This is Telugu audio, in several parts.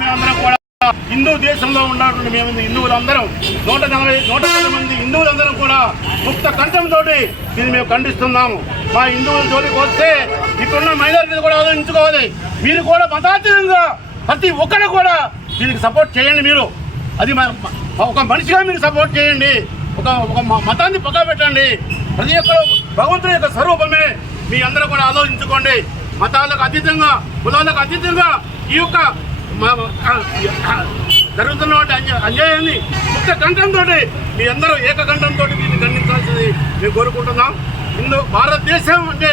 మేమందరం కూడా హిందూ దేశంలో ఉన్నటువంటి మేము హిందువులందరం 140 మంది హిందువులందరం కూడా ముక్త కంఠంతో దీన్ని మేము ఖండిస్తున్నాము. మా హిందువుల జోలికి వస్తే ఇక్కడున్న మైనారిటీలు కూడా ఆలోచించుకోవాలి. మీరు కూడా మతాతీతంగా ప్రతి ఒక్కరు కూడా దీనికి సపోర్ట్ చేయండి. మీరు అది ఒక మనిషిగా మీరు సపోర్ట్ చేయండి. ఒక మతాన్ని పక్క పెట్టండి. ప్రతి ఒక్కరు భగవంతుని యొక్క స్వరూపమే. మీ అందరూ కూడా ఆలోచించుకోండి. మతాలకు అతీతంగా కులాలకు అతీతంగా ఈ యొక్క జరుగుతున్నటువంటి అన్యాయాన్ని ముక్త కంఠంతో మీ అందరూ ఏకకంఠంతో దీన్ని ఖండించాల్సింది మేము కోరుకుంటున్నాం. భారతదేశం అంటే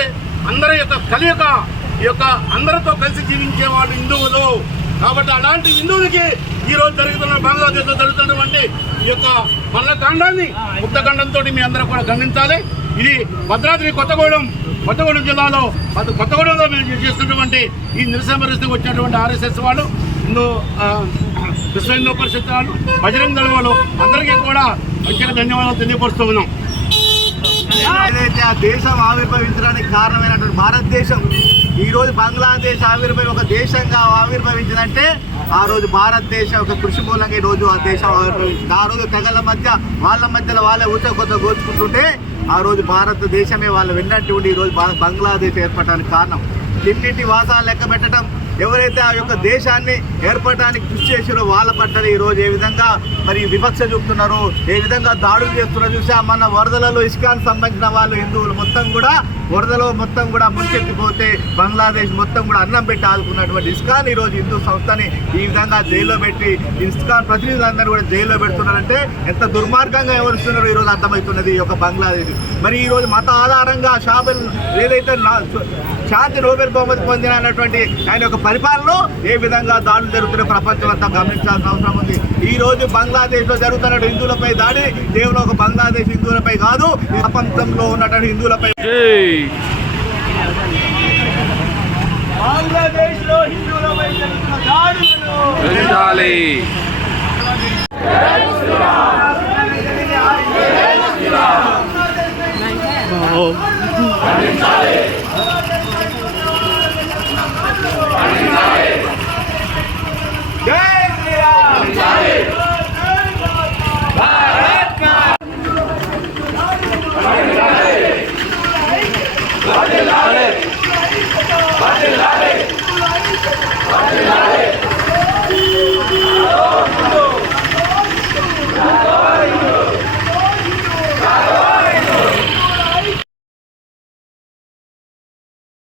అందరి యొక్క కలియక ఈ యొక్క అందరితో కలిసి జీవించే వాళ్ళు హిందువులు. కాబట్టి అలాంటి హిందువులకి ఈరోజు జరుగుతున్న బంగ్లాదేశ్లో జరుగుతున్నటువంటి ఈ యొక్క మల్లకాండాన్ని ముక్తఖండంతో మీ అందరూ కూడా ఖండించాలి. ఇది భద్రాద్రి కొత్తగూడెం జిల్లాలో కొత్తగూడెంలో మేము చేస్తున్నటువంటి ఈ నిరసన పరిస్థితికి వచ్చినటువంటి ఆర్ఎస్ఎస్ వాళ్ళు, విశ్వ హిందూ పరిషత్ వాళ్ళు, బజరంగ దళ వాళ్ళు అందరికీ కూడా ప్రత్యేక ధన్యవాదాలు తెలియపరుస్తూ ఉన్నాం. ఏదైతే ఆ దేశం ఆవిర్భవించడానికి కారణమైనటువంటి భారతదేశం ఈరోజు బంగ్లాదేశ్ ఆవిర్భవి ఒక దేశంగా ఆవిర్భవించిందంటే ఆ రోజు భారతదేశం ఒక కృషి మూలంగా ఈ రోజు ఆ దేశం ఆవిర్భవించింది. ఆ రోజు తెగల మధ్య వాళ్ళ మధ్యలో వాళ్ళే ఊచకొత్త గోచుకుంటుంటే ఆ రోజు భారతదేశమే వాళ్ళు వెన్నట్టు ఉండి ఈరోజు బంగ్లాదేశ్ ఏర్పడడానికి కారణం. తిన్నింటి వాసాలు లెక్క పెట్టడం, ఎవరైతే ఆ యొక్క దేశాన్ని ఏర్పడడానికి కృషి చేసారో వాళ్ళ పట్ల ఈరోజు ఏ విధంగా మరి వివక్ష చూపుతున్నారు, ఏ విధంగా దాడులు చేస్తున్నారో చూసా. మన వరదలలో ఇస్కాన్ సంబంధించిన వాళ్ళు హిందువులు మొత్తం కూడా వరదలో మొత్తం కూడా ముంచెత్తిపోతే బంగ్లాదేశ్ మొత్తం కూడా అన్నం పెట్టి ఆదుకున్నటువంటి ఇస్కాన్ ఈరోజు హిందూ సంస్థని ఈ విధంగా జైల్లో పెట్టి ఇస్కాన్ ప్రతినిధులందరూ కూడా జైల్లో పెడుతున్నారంటే ఎంత దుర్మార్గంగా ఎవరుస్తున్నారో ఈరోజు అర్థమవుతున్నది ఈ యొక్క బంగ్లాదేశ్. మరి ఈరోజు మత ఆధారంగా ఏదైతే శాంతి నోబెల్ బహుమతి పొందిన అన్నటువంటి ఆయన యొక్క పరిపాలనలో ఏ విధంగా దాడులు జరుగుతున్న ప్రపంచం అంతా గమనించాల్సిన అవసరం ఉంది. ఈ రోజు బంగ్లాదేశ్లో జరుగుతున్న హిందువులపై దాడి కేవలం ఒక బంగ్లాదేశ్ హిందువులపై కాదు, ప్రపంచంలో ఉన్నటువంటి హిందువులపై. బంగ్లాదేశ్లో హిందువులపై జరుగుతున్న దాడులను Bye.